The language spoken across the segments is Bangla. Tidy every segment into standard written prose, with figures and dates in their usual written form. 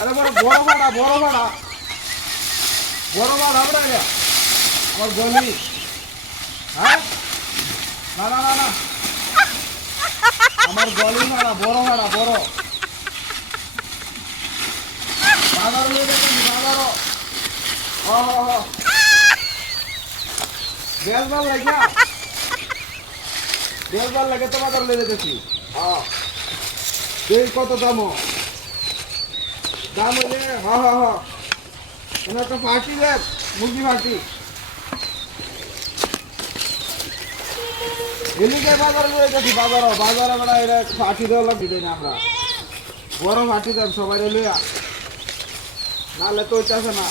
আরে বড় বড় ভাড়া বড় ভাড়া বড় ভাড়া আমরা আমার গলি হ্যাঁ না না না না আমার গলি ভাড়া বড় বাজার লয়ে দেখেন বাজার ও বেলবাল লাগিয়া বেলবাল লাগে তো বাজার লয়ে যেতেছি এই কত দাম দাম হইলে একটা পার্টি দেখ মুরগি পার্টি এদিকে বাজারে লয়ে গেছি বাজারে বেড়া এরা পার্টি দেওয়া লাগবে না আমরা বড় পার্টি দেব সবাই লইয়া নাহলে তো চাষে না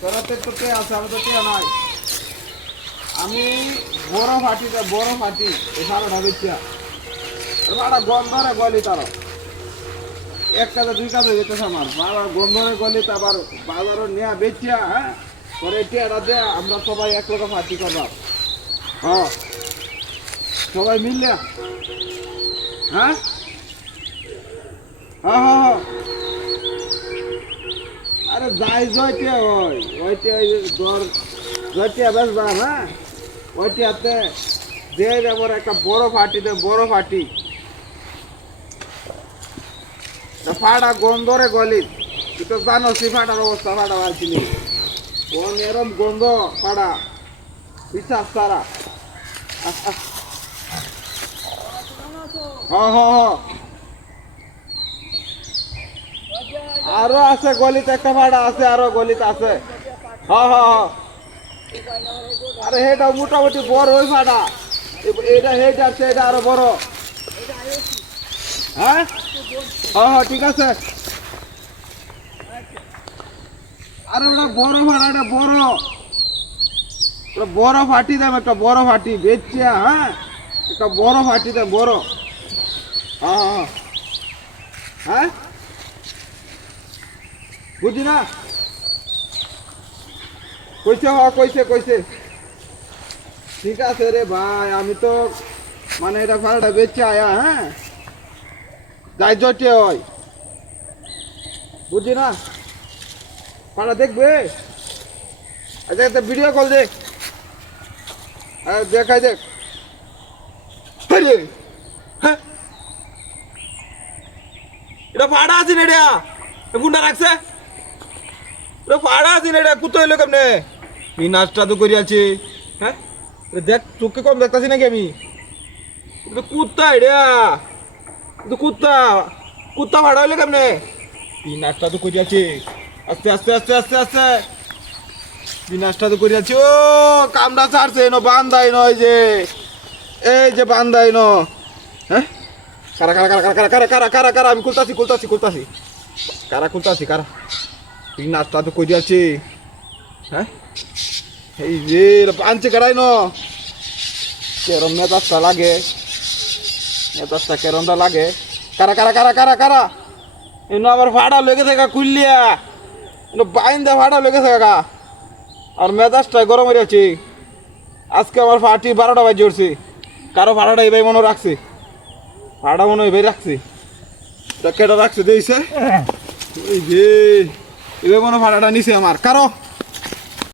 তোরা তো তে আছে আমি তো তে নাই আমি বড় পার্টি দেব বড় পার্টি এই সারাটা বেচিয়া বাড়া গন্ধরে গলি তার এক কাজে দুই কাজে যেতেছে আমার বাবা গন্ধরে গলি তো আবার বাজারও নেয়া বেচিয়া হ্যাঁ পরে টেরা দেয়া আমরা সবাই এক রকম পার্টি করলাম সবাই মিললে হ্যাঁ আরে যাই জয়টিয়া ওইটা দর জয়টিয়া বেসবা হ্যাঁ ওইটিয়াতে যে আমার একটা বড় পার্টিতে বড় পার্টি ফাটা গন্ধরে গলি তুই তো জানো সে ফাটার অবস্থা ফাটা বাড়ছিলি কোন এরম গন্ধ ফাটা বিশ্বাস তারা আরো আছে গলিতে একটা ভাড়া আছে আরো গলিতে আছে আরে হেটা মোটামুটি বড় ওই ভাড়া এটা হেট আছে এটা আরো বড় হ্যাঁ ঠিক আছে আরে ওটা বড় ভাড়া এটা বড় ফাটি দাম একটা বড় ফাটি বেচিয়া হ্যাঁ একটা বড় ফাটি দাম বড় হ্যাঁ বুঝি না কইছে ঠিক আছে রে ভাই আমি তো মানে এটা ভাড়াটা বেচে আয়া হ্যাঁ যাই জটে হয় বুঝি না ভাড়া দেখবে আচ্ছা একটা ভিডিও কল দেখ দেখাই দেখ হ্যাঁ এটা ভাড়া আছে না এটা গুন্ডা রাখছে এটা ভাড়া আছে না এটা কুতো এলো কেমনে এই নাচটা তো করি আছে হ্যাঁ দেখ চোখে কম দেখতেছি নাকি আমি কুত্তা এটা কুত্তা ভাড়া হইলে কেমনে এই নাচটা তো করি আছে আস্তে আস্তে আস্তে আস্তে আস্তে এই নাচটা তো করি আছে ও কামড়া ছাড়ছে বান্ধাই নয় যে এই যে বান্ধাই ন হ্যাঁ কারা কারা কারা কারা কারা কারা কারা কারা আমি খুলতাছি কারা খুলতাছি কারা এই নাচটা তো কই দিয়েছি হ্যাঁ এই যে আনছে কারাই ন কেরম মেজাজটা লাগে মেজাজটা কেরমটা লাগে কারা কারা কারা কারা কারা এনে আবার ভাড়া লেগে থাকা খুললিয়া বাইন্দা ভাড়া লেগে থাকা আর মেজাজটা গরম হয়ে যাচ্ছে আজকে আমার পার্টি 12টা বাজে উঠছে কারো ভাড়াটা এবার মনে রাখছে ভাড়া মনে হয় রাখছে কেটা রাখছে দিয়েছে এই যে এবার মনে ভাড়াটা নিছে আমার কারো